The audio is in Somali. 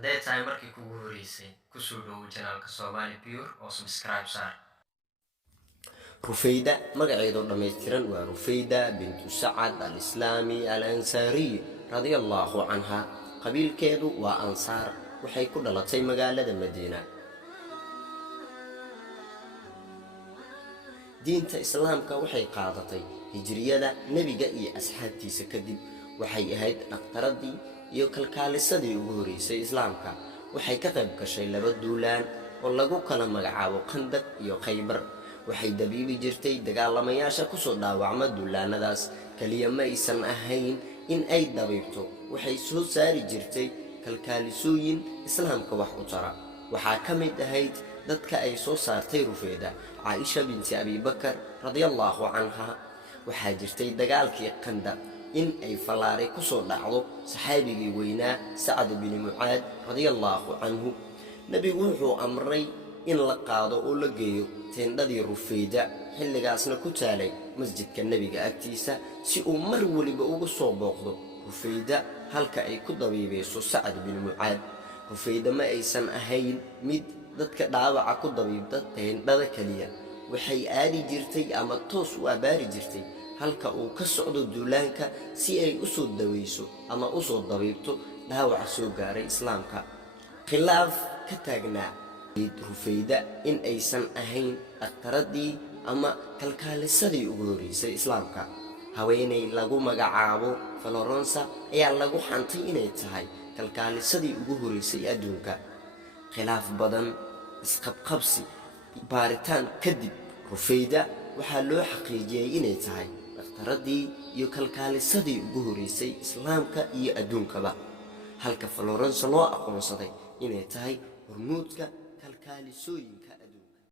Haddii tahay markii kugu horeysay ku soo dhawow channelka Somali Pure oo subscribe saar. رفيدة مقعيدو دميسترن ورفيدة بنت سعد الإسلامي الأنصاري رضي الله عنها قبيل كيدو وأنصار وحي كل لطي مقالة المدينة دينة إسلامك وحي قاضتي هجرية نبي إي أصحابتي سكدب وحي أهيد أقتردي يوكل كالسدي وغوريسي إسلامك وحي كقب كشي لبدولان واللغو كلام مقعاو قندق يو خيبر waxay dabiibi jirtay dagaalamayaasha ku soo dhaawacma duulaanadaas kaliya ma aysan ahayn in ay dabiibto waxay soo saari jirtay kalkaalisooyin islaamka wax u tara waxaa ka mid ahayd dadka ay soo saartay Rufeeda Aisha binti Abi Bakar radiyallahu anha waxaa jirtay dagaalkii Qandaq in ay falaare ku soo dhacdo saxaabigii weynaa Sa'd bin Mu'aad radiyallahu anhu nabigu wuxuu amray in la qaado oo la geeyo teendadii Rufeeda xilligaasna ku taalay masjidka nabiga agtiisa si uu mar waliba ugu soo booqdo Rufeeda halka ay ku dabiibeyso Sa'd bin Mu'aad Rufeeda ma aysan ahayn mid dadka dhaawaca ku dabiibta teendada kaliya waxay aadi jirtay ama toos u abaari jirtay halka uu ka socdo duulaanka si ay u soo daweyso ama u soo dabiibto dhaawaca soo gaaray islaamka khilaaf ka taagnaa Rufeeda in aysan ahayn aqtaradii ama kalkaalisadii ugu horeysay islaamka haweeney lagu magacaabo Florence ayaa lagu xantay inay tahay kalkaalisadii ugu horeysay adduunka khilaaf badan isqabqabsi baaritaan kadib Rufeeda waxaa loo xaqiijiyay inay tahay aqtaradii iyo kalkaalisadii ugu horeysay islaamka iyo adduunkaba halka Florence loo aqoonsaday inay tahay hormuudka kalkaalisooyinka